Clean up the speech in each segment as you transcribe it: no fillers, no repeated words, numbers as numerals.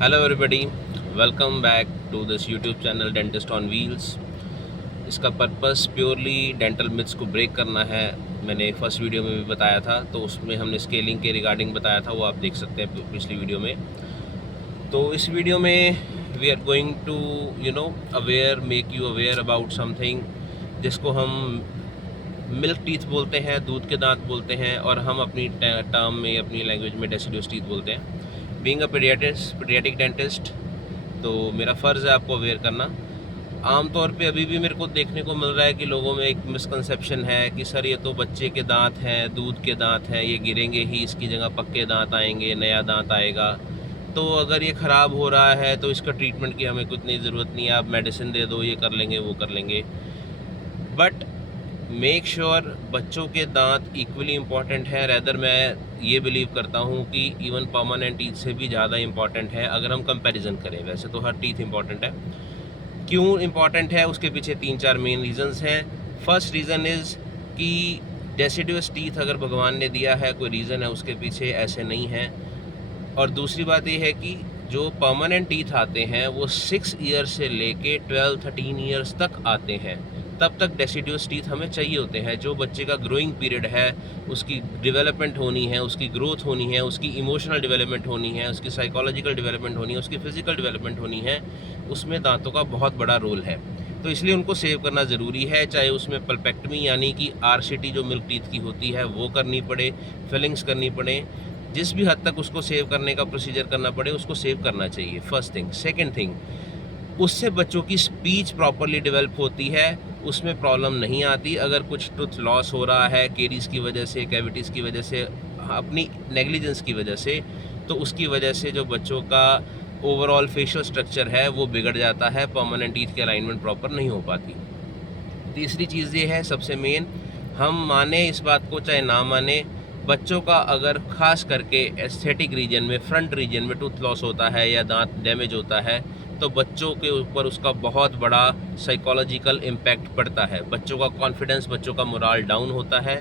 Hello everybody, welcome back to this YouTube channel dentist on wheels. इसका purpose purely dental myths को break करना है। मैंने first video में भी बताया था, तो उसमें हमने स्केलिंग के रिगार्डिंग बताया था, वो आप देख सकते हैं पिछली वीडियो में। तो इस वीडियो में we are going to make you aware about something जिसको हम मिल्क टीथ बोलते हैं, दूध के दांत बोलते हैं, और हम अपनी टर्म में, अपनी लैंग्वेज में डेसिडुअस टीथ बोलते हैं। बीइंग अ पीडियाट्रिक डेंटिस्ट, तो मेरा फ़र्ज़ है आपको अवेयर करना। आमतौर पे अभी भी मेरे को देखने को मिल रहा है कि लोगों में एक मिसकंसेप्शन है कि सर ये तो बच्चे के दांत हैं, दूध के दांत हैं, ये गिरेंगे ही, इसकी जगह पक्के दांत आएंगे, नया दांत आएगा। तो अगर ये ख़राब हो रहा है तो इसका ट्रीटमेंट की हमें कुछ नहीं ज़रूरत नहीं है, आप मेडिसिन दे दो, ये कर लेंगे, वो कर लेंगे। बट मेक श्योर बच्चों के दांत इक्वली इम्पॉर्टेंट हैं। रैदर मैं ये बिलीव करता हूँ कि इवन परमानेंट टीथ से भी ज़्यादा इम्पॉर्टेंट है अगर हम कंपैरिजन करें। वैसे तो हर टीथ इम्पॉर्टेंट है। क्यों इम्पॉर्टेंट है, उसके पीछे 3-4 मेन रीजंस हैं। फर्स्ट रीज़न इज़ कि डेसिडुअस टीथ अगर भगवान ने दिया है, कोई रीज़न है उसके पीछे, ऐसे नहीं है। और दूसरी बात ये है कि जो परमानेंट टीथ आते हैं वो 6 ईयर्स से लेके 12-13 ईयर्स तक आते हैं। तब तक डेसिडुअस टीथ हमें चाहिए होते हैं। जो बच्चे का ग्रोइंग पीरियड है, उसकी डेवलपमेंट होनी है, उसकी ग्रोथ होनी है, उसकी इमोशनल डेवलपमेंट होनी है, उसकी साइकोलॉजिकल डेवलपमेंट होनी है, उसकी फिजिकल डेवलपमेंट होनी है, उसमें दांतों का बहुत बड़ा रोल है। तो इसलिए उनको सेव करना ज़रूरी है, चाहे उसमें पल्पेक्टमी यानी कि आरसीटी जो मिल्क टीथ की होती है वो करनी पड़े, फिलिंग्स करनी पड़े, जिस भी हद तक उसको सेव करने का प्रोसीजर करना पड़े, उसको सेव करना चाहिए। First thing. सेकंड थिंग, उससे बच्चों की स्पीच प्रॉपरली डेवलप होती है, उसमें प्रॉब्लम नहीं आती। अगर कुछ टूथ लॉस हो रहा है केरीज की वजह से, कैविटीज़ की वजह से, अपनी नेग्लिजेंस की वजह से, तो उसकी वजह से जो बच्चों का ओवरऑल फेशियल स्ट्रक्चर है वो बिगड़ जाता है, परमानेंट टीथ की अलाइनमेंट प्रॉपर नहीं हो पाती। तीसरी चीज़ ये है सबसे मेन, हम माने इस बात को चाहे ना माने, बच्चों का अगर ख़ास करके एस्थेटिक रीजन में, फ्रंट रीजन में टूथ लॉस होता है या दांत डैमेज होता है, तो बच्चों के ऊपर उसका बहुत बड़ा साइकोलॉजिकल इम्पैक्ट पड़ता है। बच्चों का कॉन्फिडेंस, बच्चों का मोराल डाउन होता है,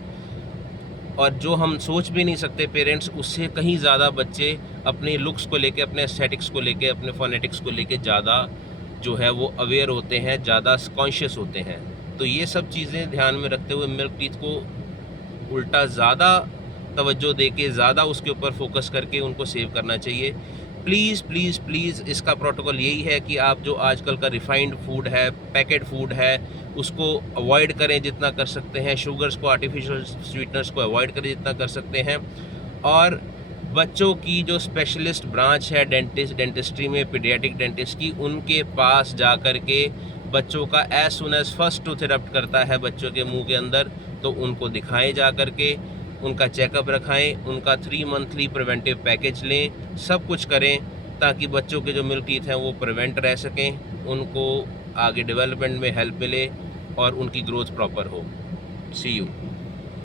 और जो हम सोच भी नहीं सकते पेरेंट्स, उससे कहीं ज़्यादा बच्चे अपने लुक्स को लेके, अपने एस्थेटिक्स को लेके, अपने फोनेटिक्स को लेके ज़्यादा जो है वो अवेयर होते हैं, ज़्यादा कॉन्शियस होते हैं। तो ये सब चीज़ें ध्यान में रखते हुए मिल्क टीथ को उल्टा ज़्यादा तवज्जो देके, ज़्यादा उसके ऊपर फोकस करके उनको सेव करना चाहिए। प्लीज़ प्लीज़ प्लीज़, इसका प्रोटोकॉल यही है कि आप जो आजकल का रिफाइंड फूड है, पैकेट फूड है, उसको अवॉइड करें जितना कर सकते हैं। शुगर्स को, आर्टिफिशियल स्वीटनर्स को अवॉइड करें जितना कर सकते हैं। और बच्चों की जो स्पेशलिस्ट ब्रांच है डेंटिस्ट्री में, पीडियाट्रिक डेंटिस्ट की, उनके पास जा कर के बच्चों का as soon as first tooth erupt करता है बच्चों के मुंह के अंदर, तो उनको दिखाएं जा कर के, उनका चेकअप रखाएं, उनका 3 मंथली प्रिवेंटिव पैकेज लें, सब कुछ करें ताकि बच्चों के जो मिल्क टीथ हैं वो प्रिवेंट रह सकें, उनको आगे डेवलपमेंट में हेल्प मिले और उनकी ग्रोथ प्रॉपर हो। सी यू।